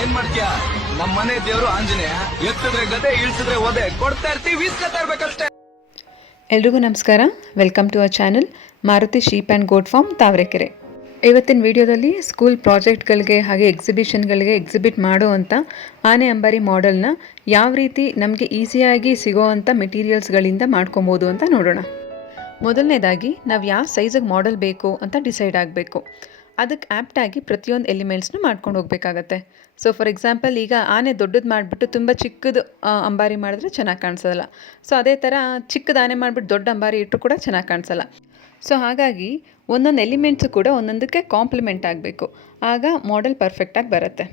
ಏನ್ ಮಾಡ್ತೀಯ? ನಮ್ಮ ಮನೆ ದೇವರು ಆಂಜನೇಯ. ಎತ್ತಿದ್ರೆ ಗದೆ, ಇಳಿಸಿದ್ರೆ ಒದೆ. ಕೊಡ್ತಾ ಇರ್ತೀವಿ, ಇಸ್ಕೊತಾ ಇರ್ಬೇಕಷ್ಟೇ. ಎಲ್ರಿಗೂ ನಮಸ್ಕಾರ. Welcome to our channel Maruti sheep and goat farm Tavarekere. ಇವತ್ತಿನ ವಿಡಿಯೋದಲ್ಲಿ ಸ್ಕೂಲ್ ಪ್ರಾಜೆಕ್ಟ್ಗಳಿಗೆ ಹಾಗೆ ಎಕ್ಸಿಬಿಷನ್ಗಳಿಗೆ ಎಕ್ಸಿಬಿಟ್ ಮಾಡುವಂಥ ಆನೆ ಅಂಬಾರಿ ಮಾಡೆಲ್ನ ಯಾವ ರೀತಿ ನಮಗೆ ಈಸಿಯಾಗಿ ಸಿಗೋವಂಥ ಮೆಟೀರಿಯಲ್ಸ್ಗಳಿಂದ ಮಾಡ್ಕೊಬೋದು ಅಂತ ನೋಡೋಣ. ಮೊದಲನೇದಾಗಿ ನಾವು ಯಾವ ಸೈಜಿಗೆ ಮಾಡೆಲ್ ಬೇಕು ಅಂತ ಡಿಸೈಡ್ ಆಗಬೇಕು. ಅದಕ್ಕೆ ಆ್ಯಪ್ಟಾಗಿ ಪ್ರತಿಯೊಂದು ಎಲಿಮೆಂಟ್ಸ್ನ ಮಾಡ್ಕೊಂಡು ಹೋಗಬೇಕಾಗತ್ತೆ. ಸೊ ಫಾರ್ ಎಕ್ಸಾಂಪಲ್, ಈಗ ಆನೆ ದೊಡ್ಡದು ಮಾಡಿಬಿಟ್ಟು ತುಂಬ ಚಿಕ್ಕದು ಅಂಬಾರಿ ಮಾಡಿದ್ರೆ ಚೆನ್ನಾಗಿ ಕಾಣಿಸೋಲ್ಲ. ಸೊ ಅದೇ ಥರ ಚಿಕ್ಕದು ಆನೆ ಮಾಡಿಬಿಟ್ಟು ದೊಡ್ಡ ಅಂಬಾರಿ ಇಟ್ಟರು ಕೂಡ ಚೆನ್ನಾಗಿ ಕಾಣಿಸಲ್ಲ. ಸೊ ಹಾಗಾಗಿ ಒಂದೊಂದು ಎಲಿಮೆಂಟ್ಸು ಕೂಡ ಒಂದೊಂದಕ್ಕೆ ಕಾಂಪ್ಲಿಮೆಂಟ್ ಆಗಬೇಕು, ಆಗ ಮಾಡೆಲ್ ಪರ್ಫೆಕ್ಟಾಗಿ ಬರುತ್ತೆ.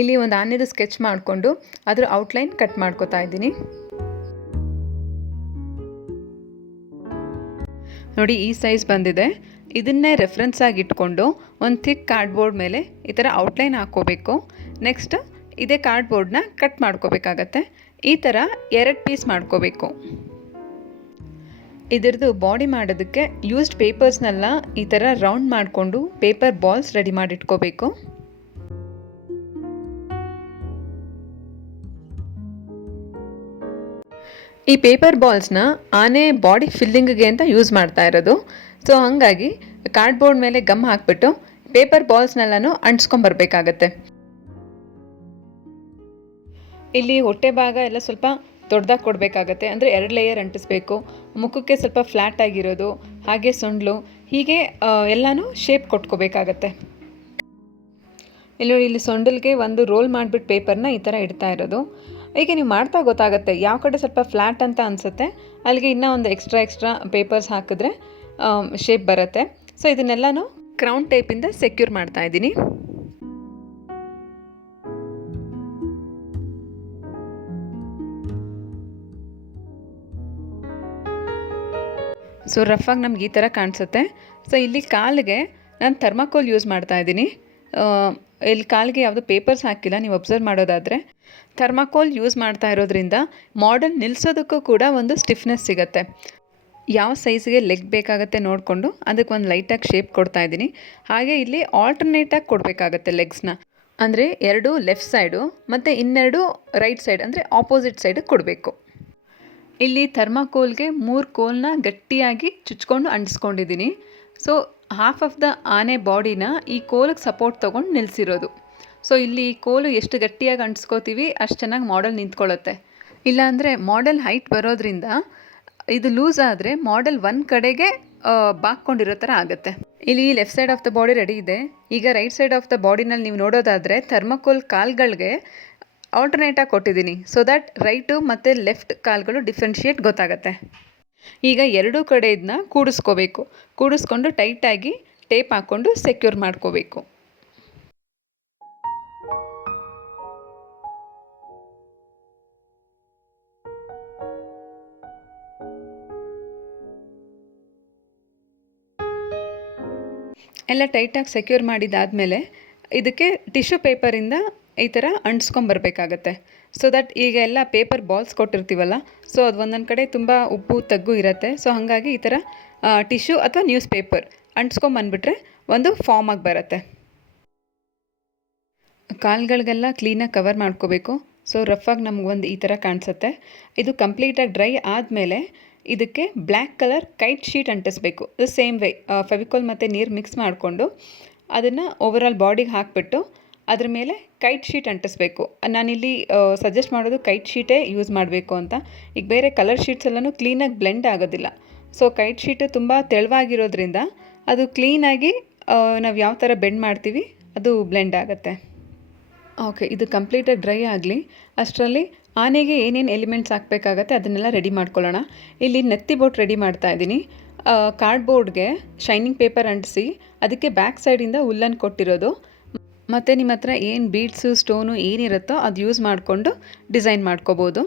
ಇಲ್ಲಿ ಒಂದು ಆನೆದು ಸ್ಕೆಚ್ ಮಾಡಿಕೊಂಡು ಅದರ ಔಟ್ಲೈನ್ ಕಟ್ ಮಾಡ್ಕೋತಾ ಇದ್ದೀನಿ. ನೋಡಿ, ಈ ಸೈಜ್ ಬಂದಿದೆ. ಇದನ್ನೇ ರೆಫರೆನ್ಸ್ ಆಗಿ ಇಟ್ಕೊಂಡು ಒಂದು ಥಿಕ್ ಕಾರ್ಡ್ಬೋರ್ಡ್ ಮೇಲೆ ಈ ಥರ ಔಟ್ಲೈನ್ ಹಾಕ್ಕೋಬೇಕು. ನೆಕ್ಸ್ಟ್ ಇದೇ ಕಾರ್ಡ್ಬೋರ್ಡ್ನ ಕಟ್ ಮಾಡ್ಕೋಬೇಕಾಗತ್ತೆ. ಈ ಥರ 2 ಪೀಸ್ ಮಾಡ್ಕೋಬೇಕು. ಇದರದ್ದು ಬಾಡಿ ಮಾಡೋದಕ್ಕೆ ಯೂಸ್ಡ್ ಪೇಪರ್ಸ್ನೆಲ್ಲ ಈ ಥರ ರೌಂಡ್ ಮಾಡಿಕೊಂಡು ಪೇಪರ್ ಬಾಲ್ಸ್ ರೆಡಿ ಮಾಡಿಟ್ಕೋಬೇಕು. ಈ ಪೇಪರ್ ಬಾಲ್ಸ್ನ ಆನೆ ಬಾಡಿ ಫಿಲ್ಲಿಂಗ್ಗೆ ಅಂತ ಯೂಸ್ ಮಾಡ್ತಾ ಇರೋದು. ಸೊ ಹಾಗಾಗಿ ಕಾರ್ಡ್ಬೋರ್ಡ್ ಮೇಲೆ ಗಮ್ ಹಾಕ್ಬಿಟ್ಟು ಪೇಪರ್ ಬಾಲ್ಸ್ನೆಲ್ಲನೂ ಅಂಟಿಸ್ಕೊಂಬರ್ಬೇಕಾಗತ್ತೆ. ಇಲ್ಲಿ ಹೊಟ್ಟೆ ಭಾಗ ಎಲ್ಲ ಸ್ವಲ್ಪ ದೊಡ್ಡದಾಗಿ ಕೊಡಬೇಕಾಗತ್ತೆ. ಅಂದರೆ 2 ಲೇಯರ್ ಅಂಟಿಸ್ಬೇಕು. ಮುಖಕ್ಕೆ ಸ್ವಲ್ಪ ಫ್ಲ್ಯಾಟ್ ಆಗಿರೋದು, ಹಾಗೆ ಸೊಂಡ್ಲು, ಹೀಗೆ ಎಲ್ಲನೂ ಶೇಪ್ ಕೊಟ್ಕೋಬೇಕಾಗತ್ತೆ. ಇಲ್ಲಿ ಸೊಂಡಲ್ಗೆ ಒಂದು ರೋಲ್ ಮಾಡಿಬಿಟ್ಟು ಪೇಪರ್ನ ಈ ಥರ ಇಡ್ತಾ ಇರೋದು. ಈಗ ನೀವು ಮಾಡ್ತಾ ಗೊತ್ತಾಗುತ್ತೆ ಯಾವ ಕಡೆ ಸ್ವಲ್ಪ ಫ್ಲ್ಯಾಟ್ ಅಂತ ಅನಿಸುತ್ತೆ, ಅಲ್ಲಿಗೆ ಇನ್ನೂ ಒಂದು ಎಕ್ಸ್ಟ್ರಾ ಪೇಪರ್ಸ್ ಹಾಕಿದ್ರೆ ಶೇಪ್ ಬರುತ್ತೆ. ಸೊ ಇದನ್ನೆಲ್ಲನೂ ಕ್ರೌನ್ ಟೇಪಿಂದ ಸೆಕ್ಯೂರ್ ಮಾಡ್ತಾ ಇದ್ದೀನಿ. ಸೊ ರಫಾಗಿ ನಮ್ಗೆ ಈ ಥರ ಕಾಣಿಸುತ್ತೆ. ಸೊ ಇಲ್ಲಿ ಕಾಲಿಗೆ ನಾನು ಥರ್ಮಾಕೋಲ್ ಯೂಸ್ ಮಾಡ್ತಾ ಇದ್ದೀನಿ. ಇಲ್ಲಿ ಕಾಲಿಗೆ ಯಾವುದೋ ಪೇಪರ್ಸ್ ಹಾಕಿಲ್ಲ. ನೀವು ಅಬ್ಸರ್ವ್ ಮಾಡೋದಾದರೆ ಥರ್ಮಾಕೋಲ್ ಯೂಸ್ ಮಾಡ್ತಾ ಇರೋದ್ರಿಂದ ಮಾಡೆಲ್ ನಿಲ್ಲಿಸೋದಕ್ಕೂ ಕೂಡ ಒಂದು ಸ್ಟಿಫ್ನೆಸ್ ಸಿಗುತ್ತೆ. ಯಾವ ಸೈಜ್ಗೆ ಲೆಗ್ ಬೇಕಾಗುತ್ತೆ ನೋಡಿಕೊಂಡು ಅದಕ್ಕೆ ಒಂದು ಲೈಟಾಗಿ ಶೇಪ್ ಕೊಡ್ತಾ ಇದ್ದೀನಿ. ಹಾಗೆ ಇಲ್ಲಿ ಆಲ್ಟರ್ನೇಟಾಗಿ ಕೊಡಬೇಕಾಗತ್ತೆ ಲೆಗ್ಸ್ನ. ಅಂದರೆ 2 ಲೆಫ್ಟ್ ಸೈಡು ಮತ್ತು 2 ರೈಟ್ ಸೈಡ್, ಅಂದರೆ ಆಪೋಸಿಟ್ ಸೈಡಿಗೆ ಕೊಡಬೇಕು. ಇಲ್ಲಿ ಥರ್ಮಾಕೋಲ್ಗೆ 3 ಕೋಲ್ನ ಗಟ್ಟಿಯಾಗಿ ಚುಚ್ಕೊಂಡು ಅಂಟಿಸ್ಕೊಂಡಿದ್ದೀನಿ. ಸೊ ಹಾಫ್ ಆಫ್ ದ ಆನೆ ಬಾಡಿನ ಈ ಕೋಲಿಗೆ ಸಪೋರ್ಟ್ ತೊಗೊಂಡು ನಿಲ್ಲಿಸಿರೋದು. ಸೊ ಇಲ್ಲಿ ಕೋಲು ಎಷ್ಟು ಗಟ್ಟಿಯಾಗಿ ಅಂಟಿಸ್ಕೋತೀವಿ ಅಷ್ಟು ಚೆನ್ನಾಗಿ ಮಾಡೆಲ್ ನಿಂತ್ಕೊಳ್ಳುತ್ತೆ. ಇಲ್ಲಾಂದರೆ ಮಾಡೆಲ್ ಹೈಟ್ ಬರೋದ್ರಿಂದ ಇದು ಲೂಸ್ ಆದರೆ ಮಾಡೆಲ್ ಒಂದು ಕಡೆಗೆ ಬಾಕ್ಕೊಂಡಿರೋ ಥರ ಆಗುತ್ತೆ. ಇಲ್ಲಿ left side of the body ready ಇದೆ. ಈಗ ರೈಟ್ ಸೈಡ್ ಆಫ್ ದ ಬಾಡಿನಲ್ಲಿ ನೀವು ನೋಡೋದಾದರೆ ಥರ್ಮಾಕೋಲ್ ಕಾಲ್ಗಳಿಗೆ ಆಲ್ಟರ್ನೇಟಾಗಿ ಕೊಟ್ಟಿದ್ದೀನಿ. ಸೊ ದ್ಯಾಟ್ ರೈಟು ಮತ್ತು ಲೆಫ್ಟ್ ಕಾಲ್ಗಳು ಡಿಫ್ರೆನ್ಷಿಯೇಟ್ ಗೊತ್ತಾಗುತ್ತೆ. ಈಗ 2 ಕಡೆ ಇದನ್ನ ಕೂಡಿಸ್ಕೊಂಡು ಟೈಟಾಗಿ ಟೇಪ್ ಹಾಕ್ಕೊಂಡು ಸೆಕ್ಯೂರ್ ಮಾಡ್ಕೋಬೇಕು. ಎಲ್ಲ ಟೈಟಾಗಿ ಸೆಕ್ಯೂರ್ ಮಾಡಿದಾದಮೇಲೆ ಇದಕ್ಕೆ ಟಿಶ್ಯೂ ಪೇಪರಿಂದ ಈ ಥರ ಅಂಟಿಸ್ಕೊಂಬರ್ಬೇಕಾಗತ್ತೆ. ಸೊ ದಟ್ ಈಗ ಎಲ್ಲ ಪೇಪರ್ ಬಾಲ್ಸ್ ಕೊಟ್ಟಿರ್ತೀವಲ್ಲ, ಸೊ ಅದು ಒಂದೊಂದು ಕಡೆ ತುಂಬ ಉಬ್ಬು ತಗ್ಗು ಇರುತ್ತೆ. ಸೊ ಹಾಗಾಗಿ ಈ ಥರ ಟಿಶ್ಯೂ ಅಥವಾ ನ್ಯೂಸ್ ಪೇಪರ್ ಅಂಟಿಸ್ಕೊಂಬಂದ್ಬಿಟ್ರೆ ಒಂದು ಫಾರ್ಮ್ ಆಗಿ ಬರುತ್ತೆ. ಕಾಲ್ಗಳಿಗೆಲ್ಲ ಕ್ಲೀನಾಗಿ ಕವರ್ ಮಾಡ್ಕೋಬೇಕು. ಸೊ ರಫಾಗಿ ನಮಗೊಂದು ಈ ಥರ ಕಾಣಿಸುತ್ತೆ. ಇದು ಕಂಪ್ಲೀಟಾಗಿ ಡ್ರೈ ಆದಮೇಲೆ ಇದಕ್ಕೆ ಬ್ಲ್ಯಾಕ್ ಕಲರ್ ಕೈಟ್ ಶೀಟ್ ಅಂಟಿಸ್ಬೇಕು. ಇದು ಸೇಮ್ ವೇ ಫೆವಿಕಾಲ್ ಮತ್ತು ನೀರು ಮಿಕ್ಸ್ ಮಾಡಿಕೊಂಡು ಅದನ್ನು ಓವರಾಲ್ ಬಾಡಿಗೆ ಹಾಕಿಬಿಟ್ಟು ಅದ್ರ ಮೇಲೆ ಕೈಟ್ ಶೀಟ್ ಅಂಟಿಸ್ಬೇಕು. ನಾನಿಲ್ಲಿ ಸಜೆಸ್ಟ್ ಮಾಡೋದು ಕೈಟ್ ಶೀಟೇ ಯೂಸ್ ಮಾಡಬೇಕು ಅಂತ. ಈಗ ಬೇರೆ ಕಲರ್ ಶೀಟ್ಸ್ ಎಲ್ಲನೂ ಕ್ಲೀನಾಗಿ ಬ್ಲೆಂಡ್ ಆಗೋದಿಲ್ಲ. ಸೊ ಕೈಟ್ ಶೀಟು ತುಂಬ ತೆಳುವಾಗಿರೋದ್ರಿಂದ ಅದು ಕ್ಲೀನಾಗಿ ನಾವು ಯಾವ ಥರ ಬೆಂಡ್ ಮಾಡ್ತೀವಿ ಅದು ಬ್ಲೆಂಡ್ ಆಗುತ್ತೆ. ಓಕೆ, ಇದು ಕಂಪ್ಲೀಟಾಗಿ ಡ್ರೈ ಆಗಲಿ. ಅಷ್ಟರಲ್ಲಿ ಆನೆಗೆ ಏನೇನು ಎಲಿಮೆಂಟ್ಸ್ ಹಾಕಬೇಕಾಗತ್ತೆ ಅದನ್ನೆಲ್ಲ ರೆಡಿ ಮಾಡ್ಕೊಳ್ಳೋಣ. ಇಲ್ಲಿ ನೆತ್ತಿ ಬೋಟ್ ರೆಡಿ ಮಾಡ್ತಾ ಇದ್ದೀನಿ. ಕಾರ್ಡ್ಬೋರ್ಡ್ಗೆ ಶೈನಿಂಗ್ ಪೇಪರ್ ಅಂಟಿಸಿ ಅದಕ್ಕೆ ಬ್ಯಾಕ್ ಸೈಡಿಂದ ಉಲ್ಲನ್ ಕೊಟ್ಟಿರೋದು. ಮತ್ತು ನಿಮ್ಮ ಹತ್ರ ಏನು ಬೀಡ್ಸು ಸ್ಟೋನು ಏನಿರುತ್ತೋ ಅದು ಯೂಸ್ ಮಾಡಿಕೊಂಡು ಡಿಸೈನ್ ಮಾಡ್ಕೋಬೋದು.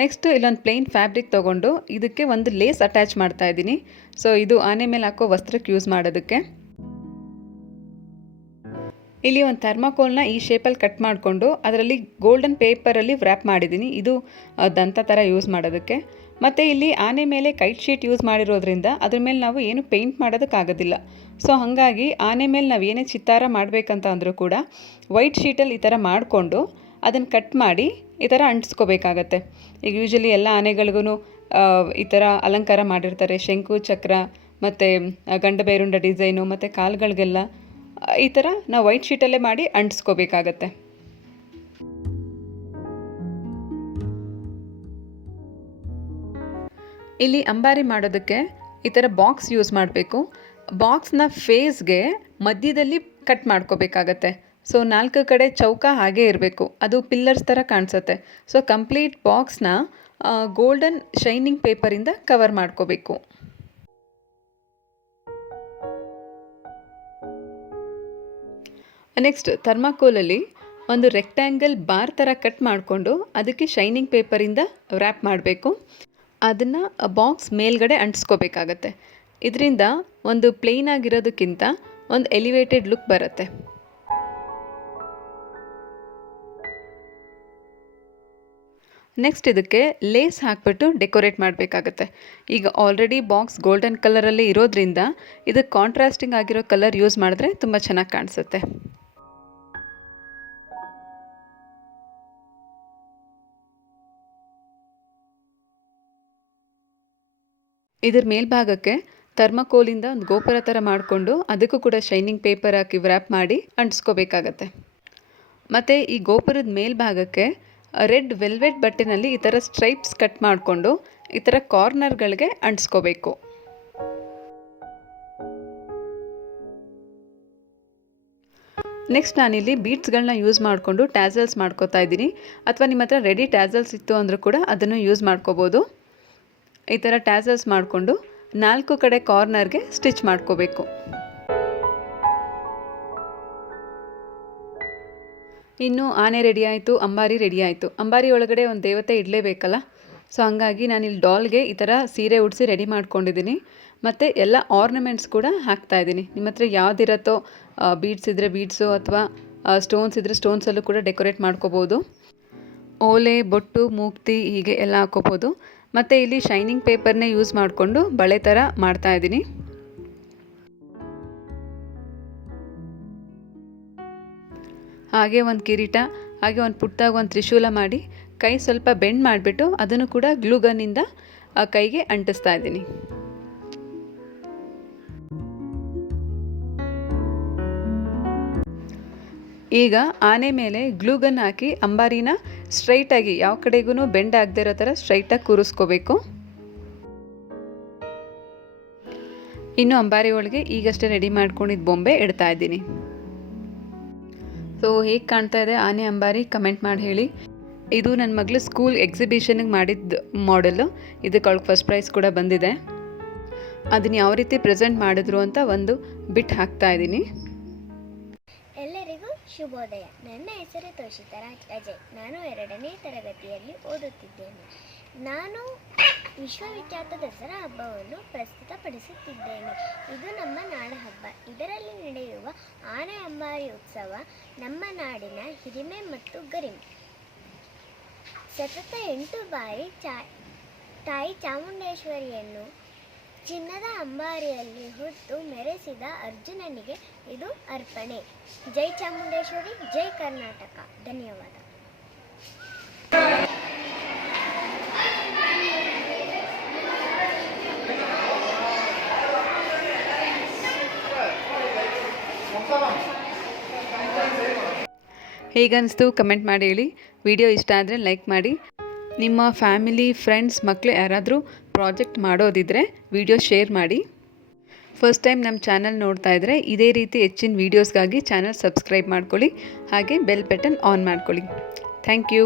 ನೆಕ್ಸ್ಟ್ ಇಲ್ಲೊಂದು ಪ್ಲೇನ್ ಫ್ಯಾಬ್ರಿಕ್ ತೊಗೊಂಡು ಇದಕ್ಕೆ ಒಂದು ಲೇಸ್ ಅಟ್ಯಾಚ್ ಮಾಡ್ತಾ ಇದ್ದೀನಿ. ಸೊ ಇದು ಆನೆ ಮೇಲೆ ಹಾಕೋ ವಸ್ತ್ರಕ್ಕೆ ಯೂಸ್ ಮಾಡೋದಕ್ಕೆ. ಇಲ್ಲಿ ಒಂದು ಥರ್ಮಾಕೋಲ್ನ ಈ ಶೇಪಲ್ಲಿ ಕಟ್ ಮಾಡಿಕೊಂಡು ಅದರಲ್ಲಿ ಗೋಲ್ಡನ್ ಪೇಪರಲ್ಲಿ ವ್ರ್ಯಾಪ್ ಮಾಡಿದ್ದೀನಿ. ಇದು ದಂತ ಥರ ಯೂಸ್ ಮಾಡೋದಕ್ಕೆ. ಮತ್ತು ಇಲ್ಲಿ ಆನೆ ಮೇಲೆ ಕೈಟ್ ಶೀಟ್ ಯೂಸ್ ಮಾಡಿರೋದ್ರಿಂದ ಅದ್ರ ಮೇಲೆ ನಾವು ಏನು ಪೇಂಟ್ ಮಾಡೋದಕ್ಕಾಗೋದಿಲ್ಲ. ಸೊ ಹಾಗಾಗಿ ಆನೆ ಮೇಲೆ ನಾವು ಏನೇ ಚಿತ್ತಾರ ಮಾಡಬೇಕಂತ ಅಂದರೂ ಕೂಡ ವೈಟ್ ಶೀಟಲ್ಲಿ ಈ ಥರ ಮಾಡಿಕೊಂಡು ಅದನ್ನು ಕಟ್ ಮಾಡಿ ಈ ಥರ ಅಂಟಿಸ್ಕೋಬೇಕಾಗತ್ತೆ. ಈಗ ಯೂಶ್ವಲಿ ಎಲ್ಲ ಆನೆಗಳಿಗೂ ಈ ಥರ ಅಲಂಕಾರ ಮಾಡಿರ್ತಾರೆ, ಶಂಕು ಚಕ್ರ ಮತ್ತು ಗಂಡ ಬೇರುಂಡ ಡಿಸೈನು ಮತ್ತು ಕಾಲುಗಳಿಗೆಲ್ಲ ಈ ಥರ ನಾವು ವೈಟ್ ಶೀಟಲ್ಲೇ ಮಾಡಿ ಅಂಟಿಸ್ಕೋಬೇಕಾಗತ್ತೆ. ಇಲ್ಲಿ ಅಂಬಾರಿ ಮಾಡೋದಕ್ಕೆ ಈ ಥರ ಬಾಕ್ಸ್ ಯೂಸ್ ಮಾಡಬೇಕು. ಬಾಕ್ಸ್ನ ಫೇಸ್ಗೆ ಮಧ್ಯದಲ್ಲಿ ಕಟ್ ಮಾಡ್ಕೋಬೇಕಾಗತ್ತೆ. ಸೊ 4 ಕಡೆ ಚೌಕ ಹಾಗೇ ಇರಬೇಕು, ಅದು ಪಿಲ್ಲರ್ಸ್ ಥರ ಕಾಣಿಸುತ್ತೆ. ಸೊ ಕಂಪ್ಲೀಟ್ ಬಾಕ್ಸ್ನ ಗೋಲ್ಡನ್ ಶೈನಿಂಗ್ ಪೇಪರಿಂದ ಕವರ್ ಮಾಡ್ಕೋಬೇಕು. ನೆಕ್ಸ್ಟ್ ಥರ್ಮಾಕೋಲಲ್ಲಿ ಒಂದು ರೆಕ್ಟ್ಯಾಂಗಲ್ ಬಾರ್ ಥರ ಕಟ್ ಮಾಡಿಕೊಂಡು ಅದಕ್ಕೆ ಶೈನಿಂಗ್ ಪೇಪರಿಂದ ವ್ರ್ಯಾಪ್ ಮಾಡಬೇಕು. ಅದನ್ನು ಬಾಕ್ಸ್ ಮೇಲ್ಗಡೆ ಅಂಟಿಸ್ಕೋಬೇಕಾಗತ್ತೆ. ಇದರಿಂದ ಒಂದು ಪ್ಲೇನ್ ಆಗಿರೋದಕ್ಕಿಂತ ಒಂದು ಎಲಿವೇಟೆಡ್ ಲುಕ್ ಬರುತ್ತೆ. ನೆಕ್ಸ್ಟ್ ಇದಕ್ಕೆ ಲೇಸ್ ಹಾಕ್ಬಿಟ್ಟು ಡೆಕೋರೇಟ್ ಮಾಡಬೇಕಾಗತ್ತೆ. ಈಗ ಆಲ್ರೆಡಿ ಬಾಕ್ಸ್ ಗೋಲ್ಡನ್ ಕಲರಲ್ಲಿ ಇರೋದ್ರಿಂದ ಇದಕ್ಕೆ ಕಾಂಟ್ರಾಸ್ಟಿಂಗ್ ಆಗಿರೋ ಕಲರ್ ಯೂಸ್ ಮಾಡಿದ್ರೆ ತುಂಬ ಚೆನ್ನಾಗಿ ಕಾಣಿಸುತ್ತೆ. ಇದ್ರ ಮೇಲ್ಭಾಗಕ್ಕೆ ಥರ್ಮಾಕೋಲಿಂದ ಒಂದು ಗೋಪುರ ಥರ ಮಾಡಿಕೊಂಡು ಅದಕ್ಕೂ ಕೂಡ ಶೈನಿಂಗ್ ಪೇಪರ್ ಹಾಕಿ ವ್ರ್ಯಾಪ್ ಮಾಡಿ ಅಂಟಿಸ್ಕೋಬೇಕಾಗತ್ತೆ. ಮತ್ತು ಈ ಗೋಪುರದ ಮೇಲ್ಭಾಗಕ್ಕೆ ರೆಡ್ ವೆಲ್ವೆಟ್ ಬಟ್ಟೆನಲ್ಲಿ ಈ ಥರ ಸ್ಟ್ರೈಪ್ಸ್ ಕಟ್ ಮಾಡಿಕೊಂಡು ಈ ಥರ ಕಾರ್ನರ್ಗಳಿಗೆ ಅಂಟಿಸ್ಕೋಬೇಕು. ನೆಕ್ಸ್ಟ್ ನಾನಿಲ್ಲಿ ಬೀಡ್ಸ್ಗಳನ್ನ ಯೂಸ್ ಮಾಡಿಕೊಂಡು ಟ್ಯಾಸಲ್ಸ್ ಮಾಡ್ಕೋತಾ ಇದ್ದೀನಿ. ಅಥವಾ ನಿಮ್ಮ ಹತ್ರ ರೆಡಿ ಟ್ಯಾಸಲ್ಸ್ ಇತ್ತು ಅಂದರೂ ಕೂಡ ಅದನ್ನು ಯೂಸ್ ಮಾಡ್ಕೋಬೋದು. ಈ ಥರ ಟ್ಯಾಸಲ್ಸ್ ಮಾಡಿಕೊಂಡು 4 ಕಡೆ ಕಾರ್ನರ್ಗೆ ಸ್ಟಿಚ್ ಮಾಡ್ಕೋಬೇಕು. ಇನ್ನು ಆನೆ ರೆಡಿ ಆಯಿತು, ಅಂಬಾರಿ ರೆಡಿ ಆಯಿತು. ಅಂಬಾರಿ ಒಳಗಡೆ ಒಂದು ದೇವತೆ ಇಡಲೇಬೇಕಲ್ಲ. ಸೊ ಹಂಗಾಗಿ ನಾನಿಲ್ಲಿ ಡಾಲ್ಗೆ ಈ ಥರ ಸೀರೆ ಉಡಿಸಿ ರೆಡಿ ಮಾಡ್ಕೊಂಡಿದ್ದೀನಿ. ಮತ್ತು ಎಲ್ಲ ಆರ್ನಮೆಂಟ್ಸ್ ಕೂಡ ಹಾಕ್ತಾಯಿದ್ದೀನಿ. ನಿಮ್ಮ ಹತ್ರ ಯಾವುದಿರತ್ತೋ ಬೀಡ್ಸ್ ಇದ್ದರೆ ಬೀಡ್ಸು ಅಥವಾ ಸ್ಟೋನ್ಸ್ ಇದ್ದರೆ ಸ್ಟೋನ್ಸಲ್ಲೂ ಕೂಡ ಡೆಕೋರೇಟ್ ಮಾಡ್ಕೋಬೋದು. ಓಲೆ, ಬೊಟ್ಟು, ಮೂಗ್ತಿ ಹೀಗೆ ಎಲ್ಲ ಹಾಕೋಬೋದು. ಮತ್ತು ಇಲ್ಲಿ ಶೈನಿಂಗ್ ಪೇಪರ್ನೇ ಯೂಸ್ ಮಾಡಿಕೊಂಡು ಬಳೆ ಥರ ಮಾಡ್ತಾಯಿದ್ದೀನಿ. ಹಾಗೆ ಒಂದು ಕಿರೀಟ, ಹಾಗೆ ಒಂದು ಪುಟ್ಟದಾಗ ಒಂದು ತ್ರಿಶೂಲ ಮಾಡಿ ಕೈ ಸ್ವಲ್ಪ ಬೆಂಡ್ ಮಾಡಿಬಿಟ್ಟು ಅದನ್ನು ಕೂಡ ಗ್ಲೂಗನ್ನಿಂದ ಕೈಗೆ ಅಂಟಿಸ್ತಾ ಇದ್ದೀನಿ. ಈಗ ಆನೆ ಮೇಲೆ ಗ್ಲೂಗನ್ ಹಾಕಿ ಅಂಬಾರಿನ ಸ್ಟ್ರೈಟಾಗಿ ಯಾವ ಕಡೆಗೂ ಬೆಂಡ್ ಆಗದೆ ಇರೋ ಥರ ಸ್ಟ್ರೈಟಾಗಿ ಕೂರಿಸ್ಕೋಬೇಕು. ಇನ್ನು ಅಂಬಾರಿ ಒಳಗೆ ಈಗಷ್ಟೇ ರೆಡಿ ಮಾಡ್ಕೊಂಡಿದ್ದು ಬೊಂಬೆ ಇಡ್ತಾ ಇದ್ದೀನಿ. ಸೊ ಹೇಗೆ ಕಾಣ್ತಾ ಇದೆ ಆನೆ ಅಂಬಾರಿ ಕಮೆಂಟ್ ಮಾಡಿ ಹೇಳಿ. ಇದು ನನ್ನ ಮಗಳು ಸ್ಕೂಲ್ ಎಕ್ಸಿಬಿಷನ್ಗೆ ಮಾಡಿದ ಮಾಡೆಲ್ಲು. ಇದಕ್ಕೆ ಅವಳಿಗೆ ಫಸ್ಟ್ ಪ್ರೈಸ್ ಕೂಡ ಬಂದಿದೆ. ಅದನ್ನು ಯಾವ ರೀತಿ ಪ್ರೆಸೆಂಟ್ ಮಾಡಿದ್ರು ಅಂತ ಒಂದು ಬಿಟ್ ಹಾಕ್ತಾ ಇದ್ದೀನಿ. ಎಲ್ಲರಿಗೂ ಶುಭೋದಯ. ನನ್ನ ಹೆಸರು ತೋಷಿತಾ ರಾಜ್ ಅಜಯ್. ನಾನು 2ನೇ ತರಗತಿಯಲ್ಲಿ ಓದುತ್ತಿದ್ದೇನೆ. ನಾನು ವಿಶ್ವವಿಖ್ಯಾತ ದಸರಾ ಹಬ್ಬವನ್ನು ಪ್ರಸ್ತುತಪಡಿಸುತ್ತಿದ್ದೇನೆ. ಇದು ನಮ್ಮ ನಾಡ ಹಬ್ಬ. ಇದರಲ್ಲಿ ನಡೆಯುವ ಆನೆ ಅಂಬಾರಿ ಉತ್ಸವ ನಮ್ಮ ನಾಡಿನ ಹಿರಿಮೆ ಮತ್ತು ಗರಿಮೆ. ಸತತ 8 ಬಾರಿ ತಾಯಿ ಚಾಮುಂಡೇಶ್ವರಿಯನ್ನು ಚಿನ್ನದ ಅಂಬಾರಿಯಲ್ಲಿ ಹೊತ್ತು ಮೆರೆಸಿದ ಅರ್ಜುನನಿಗೆ ಇದು ಅರ್ಪಣೆ. ಜೈ ಚಾಮುಂಡೇಶ್ವರಿ, ಜೈ ಕರ್ನಾಟಕ. ಧನ್ಯವಾದ. ಹೇಗನ್ನಿಸ್ತು ಕಮೆಂಟ್ ಮಾಡಿ ಹೇಳಿ. ವಿಡಿಯೋ ಇಷ್ಟ ಆದರೆ ಲೈಕ್ ಮಾಡಿ. ನಿಮ್ಮ ಫ್ಯಾಮಿಲಿ, ಫ್ರೆಂಡ್ಸ್, ಮಕ್ಕಳು ಯಾರಾದರೂ ಪ್ರಾಜೆಕ್ಟ್ ಮಾಡೋದಿದ್ದರೆ ವಿಡಿಯೋ ಶೇರ್ ಮಾಡಿ. ಫಸ್ಟ್ ಟೈಮ್ ನಮ್ಮ ಚಾನಲ್ ನೋಡ್ತಾ ಇದ್ದರೆ ಇದೇ ರೀತಿ ಹೆಚ್ಚಿನ ವೀಡಿಯೋಸ್ಗಾಗಿ ಚಾನಲ್ ಸಬ್ಸ್ಕ್ರೈಬ್ ಮಾಡ್ಕೊಳ್ಳಿ. ಹಾಗೆ ಬೆಲ್ ಬಟನ್ ಆನ್ ಮಾಡ್ಕೊಳ್ಳಿ. Thank you.